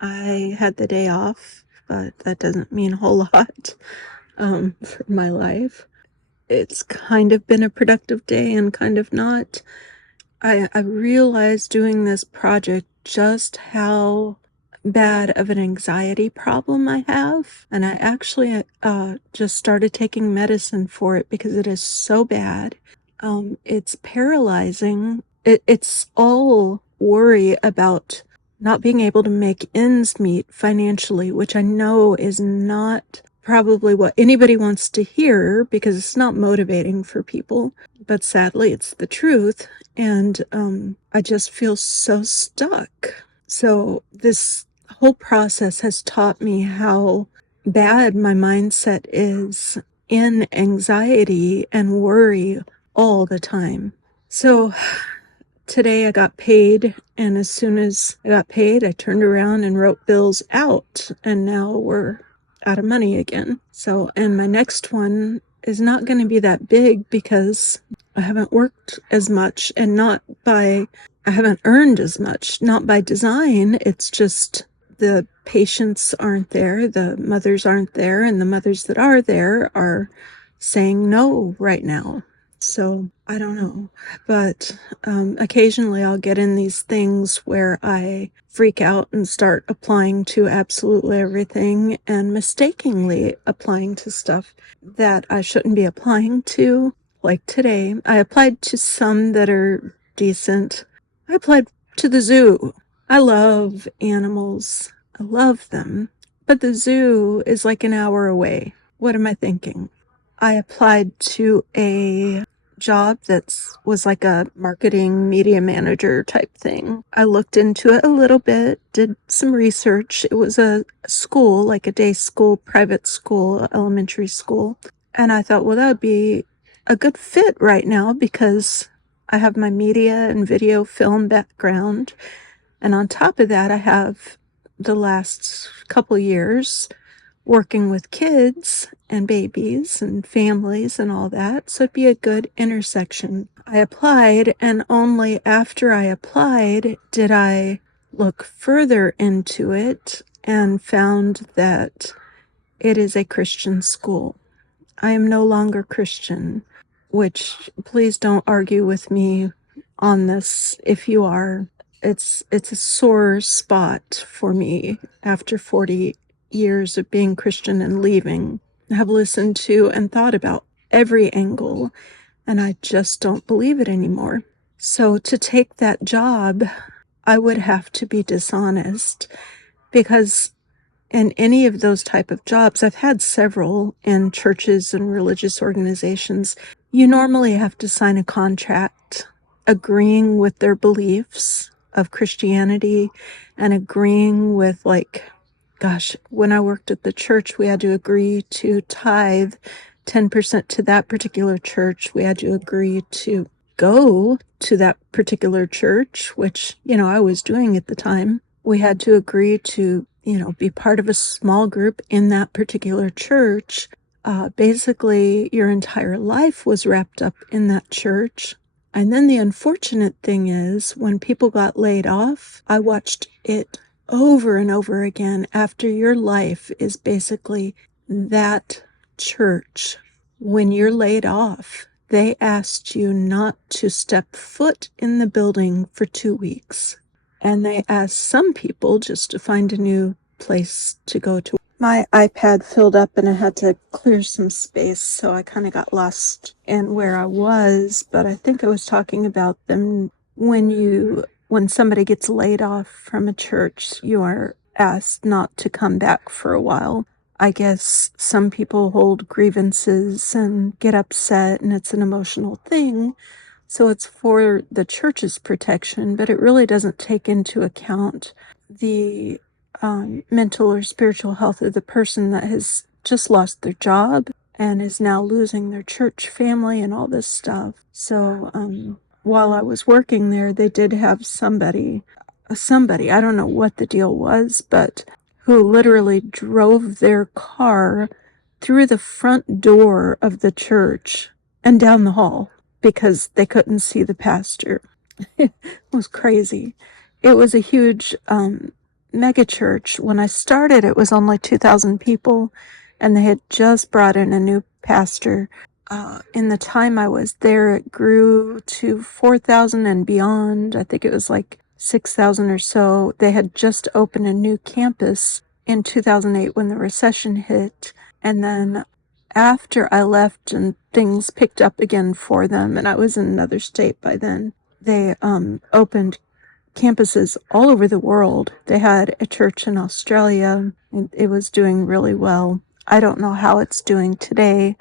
I had the day off, but that doesn't mean a whole lot for my life. It's kind of been a productive day and kind of not. I realized doing this project just how bad of an anxiety problem I have, and I actually just started taking medicine for it because it is so bad. It's paralyzing. It's all worry about not being able to make ends meet financially, which I know is not probably what anybody wants to hear because it's not motivating for people. But sadly, it's the truth. And I just feel so stuck. So this whole process has taught me how bad my mindset is in anxiety and worry all the time. So today I got paid, and as soon as I got paid, I turned around and wrote bills out, and now we're out of money again. So, and my next one is not going to be that big because I haven't worked as much, and I haven't earned as much, not by design. It's just the patients aren't there, the mothers aren't there, and the mothers that are there are saying no right now. So I don't know, but occasionally I'll get in these things where I freak out and start applying to absolutely everything and mistakenly applying to stuff that I shouldn't be applying to. Like today, I applied to some that are decent. I applied to the zoo. I love animals. I love them. But the zoo is like an hour away. What am I thinking? I applied to a job that was like a marketing media manager type thing. I looked into it a little bit, did some research. It was a school, like a day school, private school, elementary school. And I thought, well, that would be a good fit right now because I have my media and video film background. And on top of that, I have the last couple years working with kids and babies and families and all that. So it'd be a good intersection. I applied, and only after I applied did I look further into it and found that it is a Christian school. I am no longer Christian, which please don't argue with me on this if you are. It's a sore spot for me after 40 years of being Christian and leaving. I have listened to and thought about every angle, and I just don't believe it anymore. So to take that job, I would have to be dishonest because in any of those type of jobs, I've had several in churches and religious organizations, you normally have to sign a contract agreeing with their beliefs of Christianity and agreeing with, like, gosh, when I worked at the church, we had to agree to tithe 10% to that particular church. We had to agree to go to that particular church, which, I was doing at the time. We had to agree to, be part of a small group in that particular church. Basically, your entire life was wrapped up in that church. And then the unfortunate thing is, when people got laid off, I watched it over and over again. After your life is basically that church, when you're laid off, they asked you not to step foot in the building for 2 weeks. And they asked some people just to find a new place to go to. My iPad filled up and I had to clear some space, so I kind of got lost in where I was, but I think I was talking about them when somebody gets laid off from a church, you are asked not to come back for a while. I guess some people hold grievances and get upset, and it's an emotional thing, so it's for the church's protection, but it really doesn't take into account the mental or spiritual health of the person that has just lost their job and is now losing their church family and all this stuff. So while I was working there, they did have somebody, I don't know what the deal was, but who literally drove their car through the front door of the church and down the hall because they couldn't see the pastor. It was crazy. It was a huge megachurch. When I started, it was only 2,000 people, and they had just brought in a new pastor. In the time I was there, it grew to 4,000 and beyond. I think it was like 6,000 or so. They had just opened a new campus in 2008 when the recession hit. And then after I left and things picked up again for them, and I was in another state by then, they opened campuses all over the world. They had a church in Australia, and it was doing really well. I don't know how it's doing today,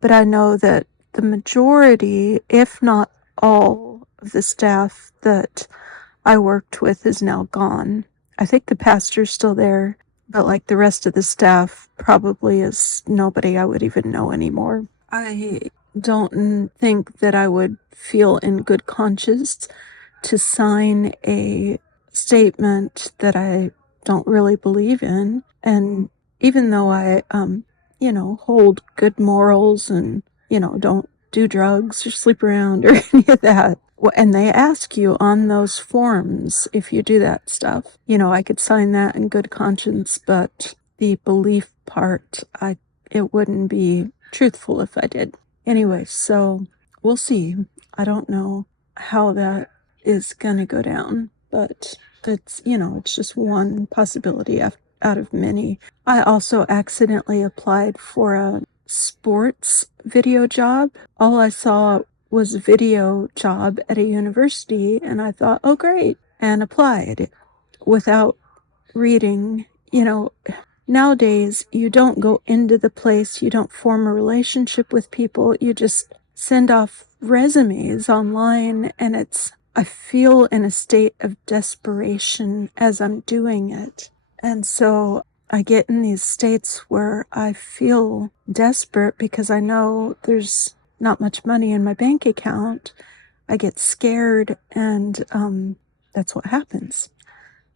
but I know that the majority, if not all, of the staff that I worked with is now gone. I think the pastor's still there, but like the rest of the staff probably is nobody I would even know anymore. I don't think that I would feel in good conscience to sign a statement that I don't really believe in. And even though I, hold good morals and, don't do drugs or sleep around or any of that, and they ask you on those forms if you do that stuff, I could sign that in good conscience, but the belief part, it wouldn't be truthful if I did. Anyway, so we'll see. I don't know how that is gonna go down, but it's just one possibility out of many. I also accidentally applied for a sports video job. All I saw was a video job at a university, and I thought, oh great, and applied without reading. Nowadays you don't go into the place, you don't form a relationship with people, you just send off resumes online, and I feel in a state of desperation as I'm doing it. And so I get in these states where I feel desperate because I know there's not much money in my bank account. I get scared, and that's what happens.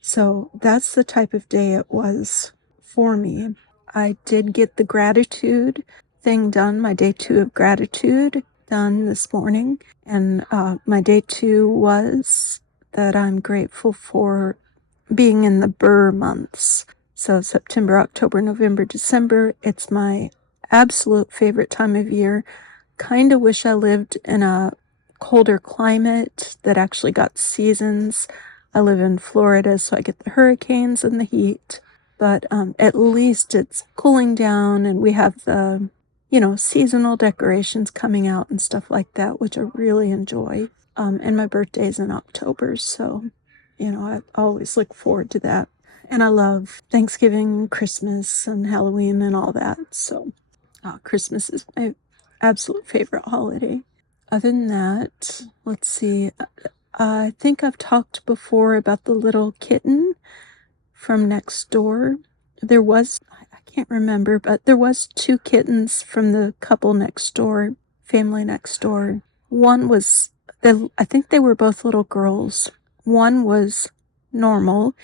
So that's the type of day it was for me. I did get the gratitude thing done, my day 2 of gratitude done this morning. And my day 2 was that I'm grateful for being in the Burr months. So September, October, November, December, it's my absolute favorite time of year. Kind of wish I lived in a colder climate that actually got seasons. I live in Florida, so I get the hurricanes and the heat. But at least it's cooling down, and we have the, seasonal decorations coming out and stuff like that, which I really enjoy. And my birthday's in October, so, I always look forward to that. And I love Thanksgiving, Christmas, and Halloween and all that. So Christmas is my absolute favorite holiday. Other than that, let's see. I think I've talked before about the little kitten from next door. I can't remember, but there was 2 kittens from the couple next door, family next door. One was, I think they were both little girls. One was normal,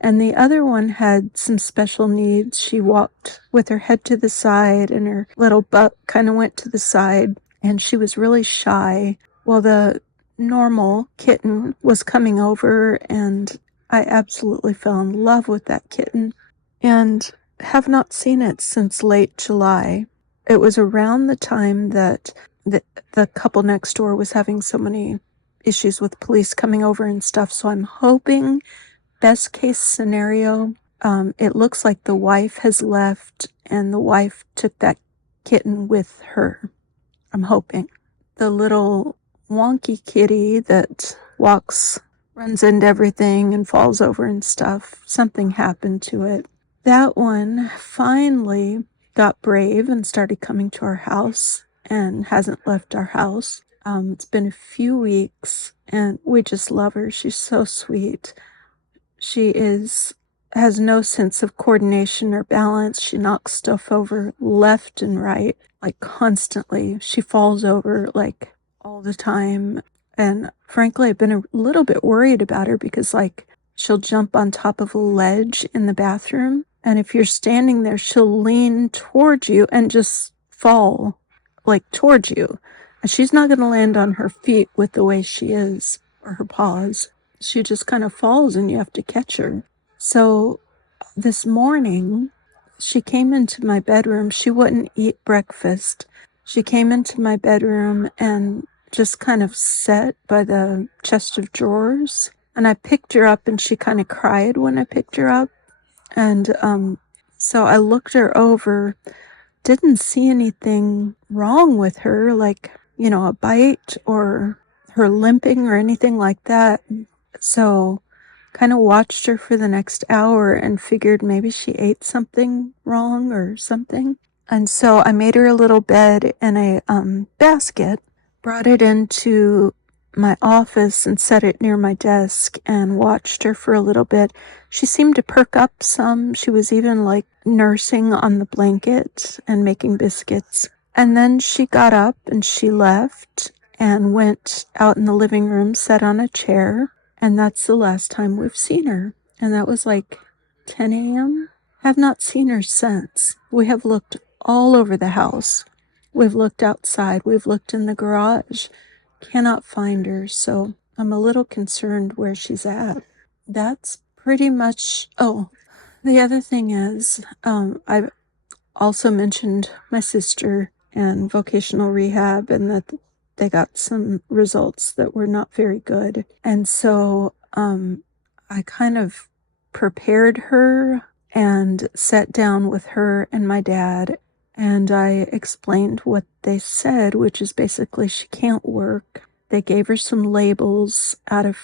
and the other one had some special needs. She walked with her head to the side, and her little butt kind of went to the side, and she was really shy. Well, the normal kitten was coming over, and I absolutely fell in love with that kitten and have not seen it since late July. It was around the time that the couple next door was having so many issues with police coming over and stuff, so I'm hoping best case scenario, it looks like the wife has left and the wife took that kitten with her. I'm hoping. The little wonky kitty that runs into everything and falls over and stuff, something happened to it. That one finally got brave and started coming to our house and hasn't left our house. It's been a few weeks, and we just love her. She's so sweet. She has no sense of coordination or balance. She knocks stuff over left and right, like constantly. She falls over like all the time. And frankly, I've been a little bit worried about her because she'll jump on top of a ledge in the bathroom. And if you're standing there, she'll lean towards you and just fall towards you. And she's not going to land on her feet with the way she is, or her paws. She just kind of falls and you have to catch her. So this morning, she came into my bedroom. She wouldn't eat breakfast. She came into my bedroom and just kind of sat by the chest of drawers. And I picked her up, and she kind of cried when I picked her up. And so I looked her over, didn't see anything wrong with her, like, a bite or her limping or anything like that. So kind of watched her for the next hour and figured maybe she ate something wrong or something. And so I made her a little bed in a basket, brought it into my office and set it near my desk and watched her for a little bit. She seemed to perk up some. She was even like nursing on the blanket and making biscuits. And then she got up and she left and went out in the living room, sat on a chair, and that's the last time we've seen her. And that was like 10 a.m. Have not seen her since. We have looked all over the house. We've looked outside. We've looked in the garage. Cannot find her, so I'm a little concerned where she's at. That's pretty much. Oh, the other thing is, I've also mentioned my sister and vocational rehab, and that they got some results that were not very good. And so I kind of prepared her and sat down with her and my dad, and I explained what they said, which is basically she can't work. They gave her some labels out of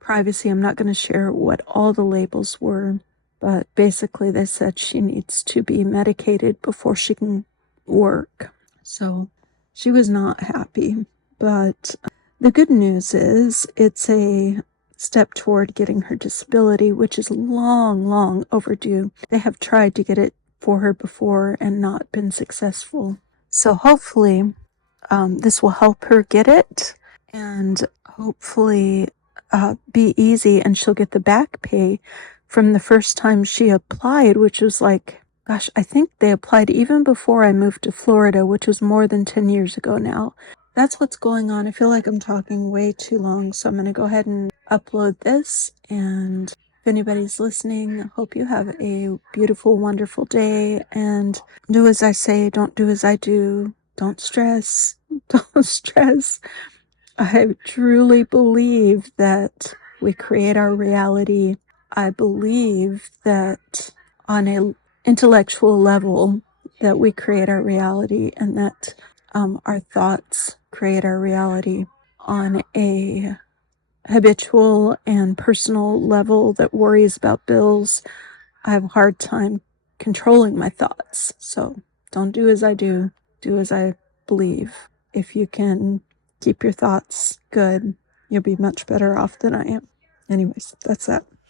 privacy. I'm not going to share what all the labels were, but basically they said she needs to be medicated before she can work. So she was not happy, but the good news is it's a step toward getting her disability, which is long, long overdue. They have tried to get it for her before and not been successful. So hopefully this will help her get it, and hopefully be easy, and she'll get the back pay from the first time she applied, which was like, gosh, I think they applied even before I moved to Florida, which was more than 10 years ago now. That's what's going on. I feel like I'm talking way too long, so I'm going to go ahead and upload this. And if anybody's listening, I hope you have a beautiful, wonderful day. And do as I say, don't do as I do. Don't stress. Don't stress. I truly believe that we create our reality. I believe that on a intellectual level that we create our reality, and that our thoughts create our reality. On a habitual and personal level that worries about bills, I have a hard time controlling my thoughts. So don't do as I do, do as I believe. If you can keep your thoughts good, you'll be much better off than I am. Anyways, that's that.